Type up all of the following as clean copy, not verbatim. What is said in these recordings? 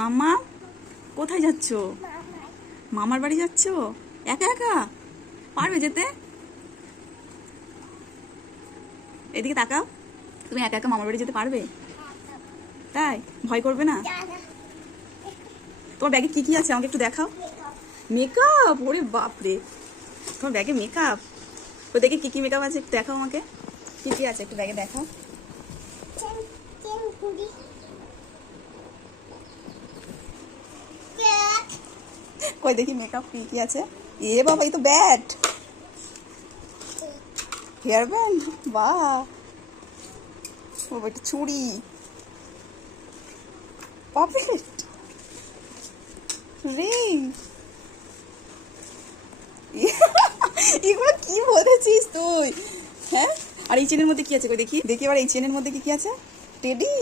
মাম্মা কোথায় যাচ্ছ? মামার বাড়ি যাচ্ছ একা একা? পারবে যেতে? এদিকে তাকাও, তুমি একা একা মামার বাড়ি যেতে পারবে? তাই ভয় করবে না? তোমার ব্যাগে কি কি আছে আমাকে একটু দেখাও। মেকআপ? ওরে বাপরে, তোমার ব্যাগে মেকআপ? ও দেখে কি কি মেকআপ আছে একটু দেখাও আমাকে। কি কি আছে একটু ব্যাগে দেখাও। কই দেখি মেকআপ কি কি আছে। এ বাবা, এই তো ব্যাট, হেয়ার ব্যান্ড, বাহ। ও একটা চুড়ি, পকেট, রিং। এগুলো কি বলেছিস তুই? হ্যাঁ, আর এই চেনের মধ্যে কি আছে? কই দেখি দেখি এবার এই চেনের মধ্যে কি কি আছে। টেডি,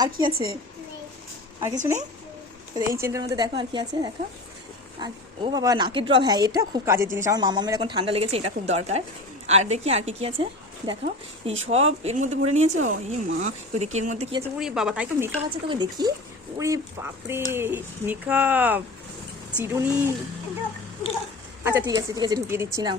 আর কি আছে? আর কিছু নেই? এই চেনটার মধ্যে দেখো আর কি আছে, দেখো। আর ও বাবা, নাকের ড্রপ, হ্যাঁ এটা খুব কাজের জিনিস, আমার মামামের এখন ঠান্ডা লেগেছে, এটা খুব দরকার। আর দেখি আর কি কি আছে, দেখো। এই সব এর মধ্যে ভরে নিয়েছো? এই মা, তো দেখি এর মধ্যে কি আছে। ওরে বাবা, তাই তো মেকআপ আছে, তোকে দেখি। ওরে বাপরে, মেকআপ, চিরুনি। আচ্ছা ঠিক আছে ঠিক আছে, ঢুকিয়ে দিচ্ছি, নাও।